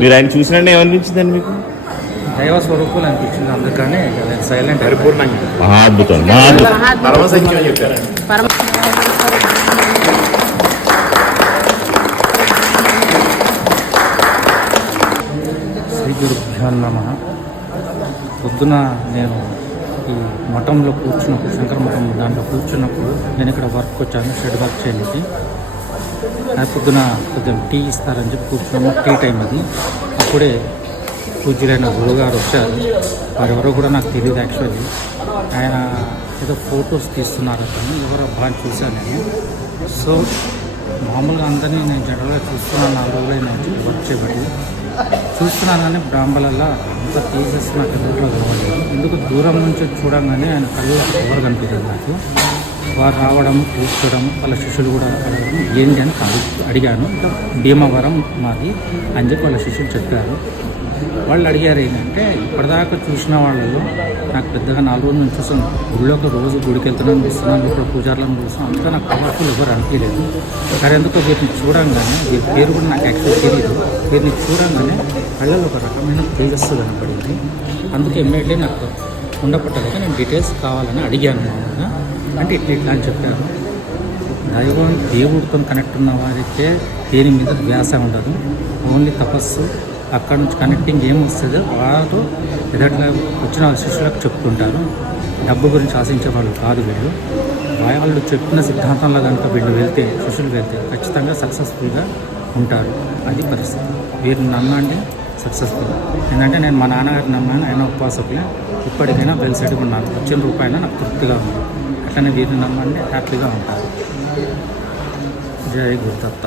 మీరు ఆయన చూసినట్టు ఏమనిపించిందండి మీకు? దైవ స్వరూపులు అనిపించింది, అందుకని సైలెంట్ పరిపూర్ణంగా అద్భుతం పరమసత్యం చెప్పారు. శ్రీ గురుభ్యో నమః. పొద్దున నేను ఈ మఠంలో కూర్చున్నప్పుడు, శంకర మఠం దాంట్లో కూర్చున్నప్పుడు నేను ఇక్కడ వర్క్ వచ్చాను, షెడ్ వర్క్ చేయడానికి. పొద్దున కొంచెం టీ ఇస్తారని చెప్పి కూర్చున్నాము, టీ టైం అది. అప్పుడే పూజ్యులైన గురుగారు వచ్చారు. వారెవరో కూడా నాకు తెలియదు యాక్చువల్లీ. ఆయన ఏదో ఫొటోస్ తీస్తున్నారు అతను, ఎవరో బాగా చూశాను నేను. సో మామూలుగా అందరినీ నేను జనరల్గా చూస్తున్నాను, 4 రోజులైన వర్క్ చేయబడి చూస్తున్నాను. కానీ బ్రాహ్మణులలో అంత తీసేసి నాకు ఎదురులో కలవలేదు. ఎందుకు దూరం నుంచి చూడంగానే ఆయన కళ్ళు ఎవరు కనిపించింది నాకు. వారు రావడం, కూర్చోవడం, వాళ్ళ శిష్యులు కూడా అడగడం ఏంటి అని అడిగాను. భీమవరం మాది అని చెప్పి వాళ్ళ శిష్యులు చెప్పారు. వాళ్ళు అడిగారు ఏంటంటే, ఇప్పటిదాకా చూసిన వాళ్ళలో నాకు పెద్దగా 4 రోజుల నుంచి చూసాను. గుడిలోకి రోజు గుడికి వెళ్తున్నాను, చూస్తున్నాను, ఇప్పుడు పూజారులను చూస్తున్నాను. అంతా నాకు పవర్ఫుల్ ఎవరు అనిపించలేదు. కానీ ఎందుకో వీటిని చూడంగానే, వీరి పేరు కూడా నాకు యాక్చువల్ తెలియదు, వీరిని చూడంగానే కళ్ళలో ఒక రకమైన తేజస్సు కనపడింది. అందుకే ఇమ్మీడియట్లీ నాకు ఉండపట్టలేక నేను డీటెయిల్స్ కావాలని అడిగాను. మామూలుగా అంటే ఇట్లా అని చెప్పారు. దేవుడితో కనెక్ట్ ఉన్న వారికే దేని మీద ధ్యాస ఉండదు, ఓన్లీ తపస్సు. అక్కడ నుంచి కనెక్టింగ్ ఏమొస్తుందో వారు ఎదట్లా వచ్చిన శిష్యులకు చెప్తుంటారు. డబ్బు గురించి ఆశించే వాళ్ళు కాదు వీళ్ళు. వాళ్ళు చెప్పిన సిద్ధాంతంలో కనుక వీళ్ళు వెళ్తే, శిష్యులు వెళ్తే ఖచ్చితంగా సక్సెస్ఫుల్గా ఉంటారు. అది పరిస్థితి. వీరు నమ్మండి సక్సెస్ఫుల్. ఎందుకంటే నేను మా నాన్నగారు నమ్మాను, ఆయన ఉపాసకులే. ఇప్పటికైనా వెల్ సెట్గా ఉన్నాను. వచ్చిన రూపాయన నాకు తృప్తిగా ఉంది. అట్లనే వీరిని నమ్మండి, హ్యాపీగా ఉంటారు. జై గురుదత్త.